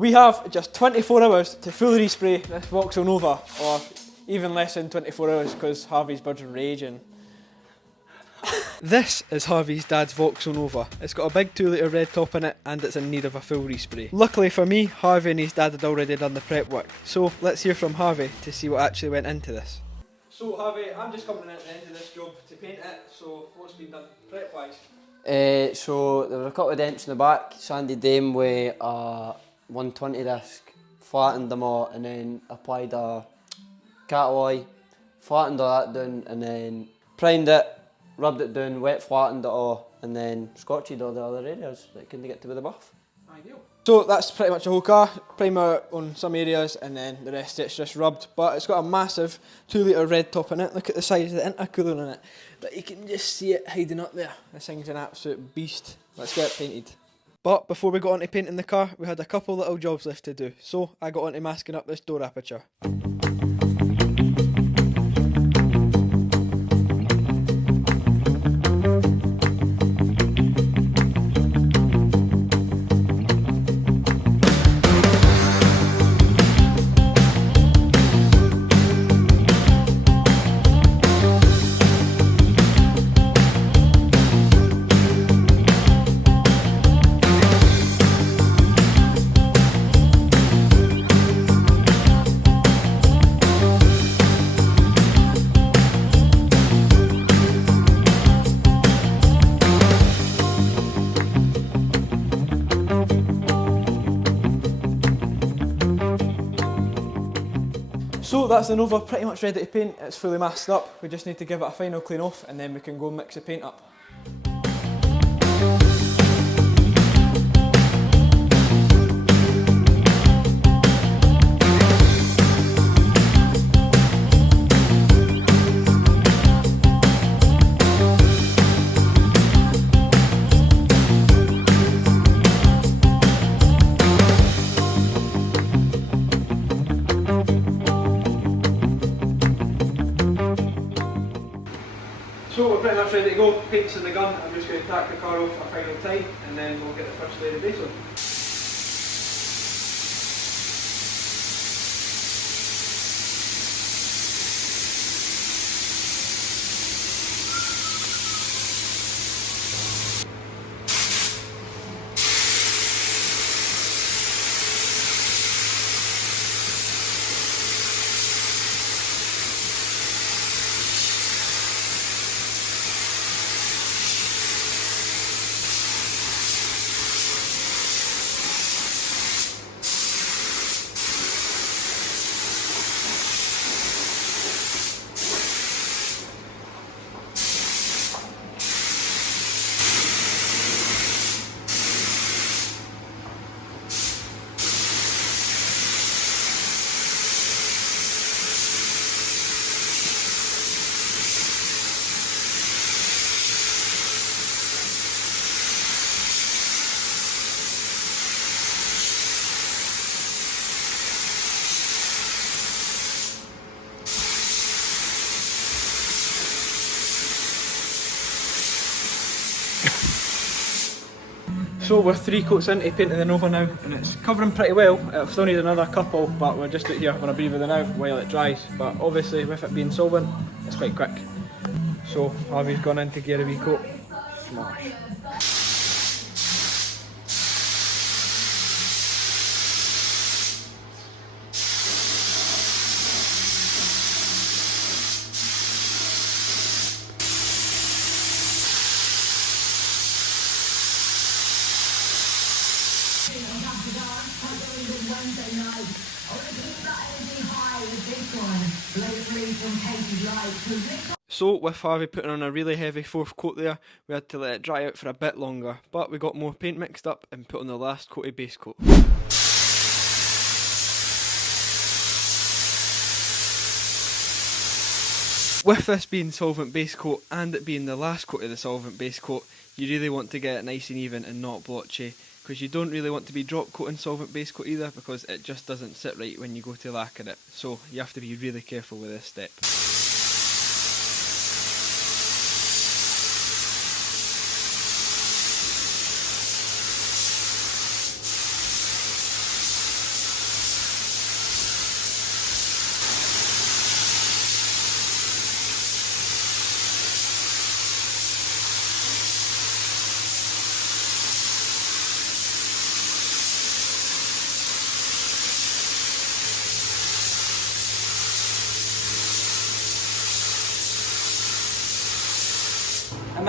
We have just 24 hours to fully respray this Vauxhall Nova, or even less than 24 hours because Harvey's birds are raging. This is Harvey's dad's Vauxhall Nova. It's got a big 2 litre red top in it and it's in need of a full respray. Luckily for me, Harvey and his dad had already done the prep work. So let's hear from Harvey to see what actually went into this. So Harvey, I'm just coming in at the end of this job to paint it, so what's been done prep wise? So there were a couple of dents in the back, sanded them with a 120 disc, flattened them all and then applied a catalloy, flattened all that down and then primed it, rubbed it down, wet flattened it all and then scotched all the other areas that couldn't get to with the buff. Ideal. So that's pretty much the whole car, primer on some areas and then the rest it's just rubbed, but it's got a massive 2 litre red top in it. Look at the size of the intercooler in it, but you can just see it hiding up there. This thing's an absolute beast. Let's get it painted. But before we got on to painting the car, we had a couple little jobs left to do, so I got on to masking up this door aperture. So that's the Nova pretty much ready to paint. It's fully masked up. We just need to give it a final clean off and then we can go and mix the paint up. So we're pretty much ready to go, paint's in the gun. I'm just going to tack the car off a final time and then we'll get the first layer of base on. So we're 3 coats into painting the Nova now and it's covering pretty well. It'll still need another couple, but we're just out here having a breather now while it dries. But obviously with it being solvent, it's quite quick. So Harvey's gone in to gear a wee coat. Smash. So with Harvey putting on a really heavy 4th coat there, we had to let it dry out for a bit longer, but we got more paint mixed up and put on the last coat of base coat. With this being solvent base coat and it being the last coat of the solvent base coat, you really want to get it nice and even and not blotchy, because you don't really want to be drop coating solvent base coat either, because it just doesn't sit right when you go to lacquer it. So you have to be really careful with this step.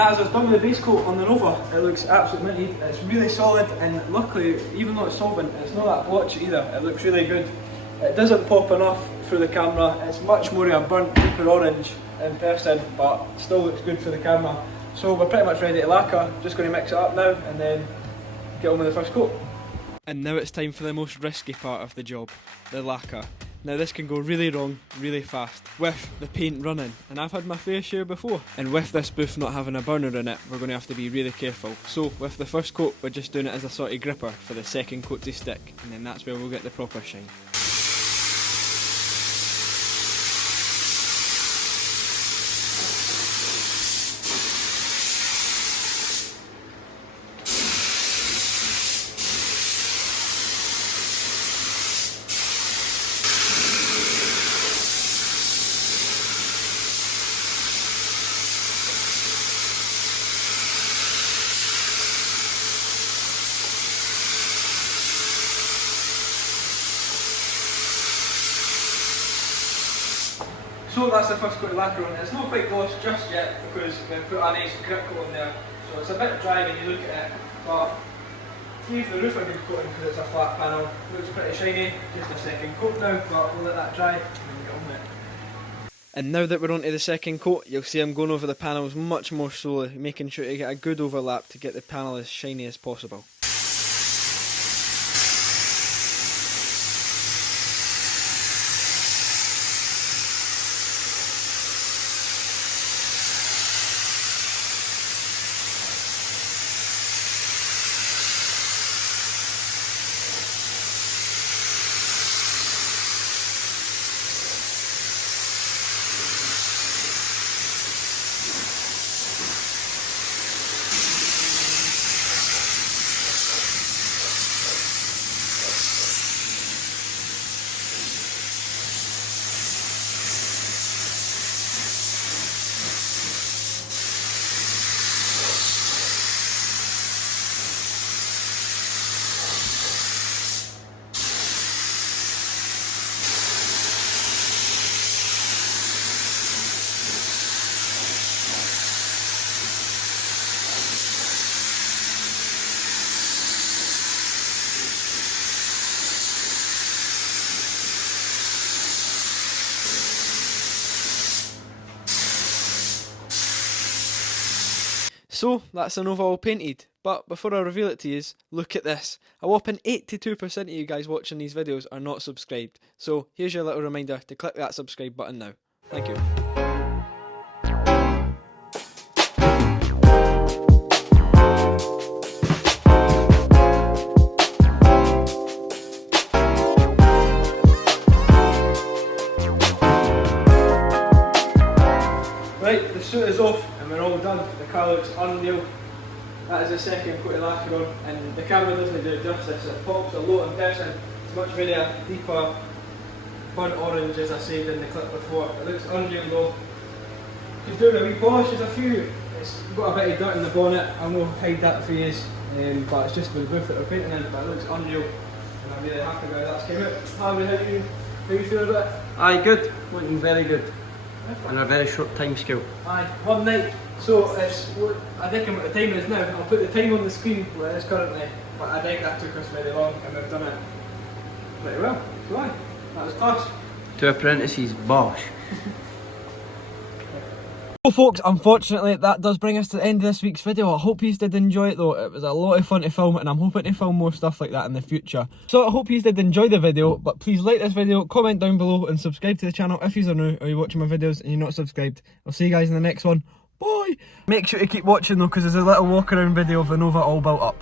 that is us done with the base coat on the Nova. It looks absolutely minted. It's really solid, and luckily, even though it's solvent, it's not that blotchy either. It looks really good. It doesn't pop enough through the camera. It's much more of a burnt, deeper orange in person, but still looks good for the camera. So we're pretty much ready to lacquer. Just going to mix it up now and then get on with the first coat. And now it's time for the most risky part of the job, the lacquer. Now this can go really wrong, really fast, with the paint running, and I've had my fair share before. And with this booth not having a burner in it, we're going to have to be really careful. So with the first coat, we're just doing it as a sort of gripper for the second coat to stick, and then that's where we'll get the proper shine. So that's the first coat of lacquer on it. It's not quite glossed just yet because we've put a nice grip coat on there. So it's a bit dry when you look at it, but give the roof a good coating because it's a flat panel. Looks pretty shiny, just a second coat now, but we'll let that dry and then get on with it. And now that we're on to the second coat, you'll see I'm going over the panels much more slowly, making sure to get a good overlap to get the panel as shiny as possible. So that's the Nova all painted, but before I reveal it to you, look at this. A whopping 82% of you guys watching these videos are not subscribed, so here's your little reminder to click that subscribe button now. Thank you. Right, the suit is off and we're all done. The car looks unreal. That is the second coat of lacquer on, and the camera doesn't do it justice. It pops a lot in person. It's much very deeper burnt orange, as I said in the clip before. It looks unreal though. Just doing a wee polish, there's a few. It's got a bit of dirt in the bonnet. I will hide that for you, but it's just the roof that we're painting in. But it looks unreal, and I'm really happy with how that's came out. Harvey, how you feel about it? Aye, good. Looking very good. In a very short time scale. Aye, one night. So it's, I reckon what the time is now. I'll put the time on the screen where it is currently, but I think that took us very long and we've done it pretty well. So aye, that was class. 2 apprentices, bosh. Well folks, unfortunately that does bring us to the end of this week's video. I hope you did enjoy it though. It was a lot of fun to film and I'm hoping to film more stuff like that in the future. So I hope you did enjoy the video, but please like this video, comment down below and subscribe to the channel if you are new or you're watching my videos and you're not subscribed. I'll see you guys in the next one. Bye! Make sure to keep watching though because there's a little walk around video of the Nova all built up.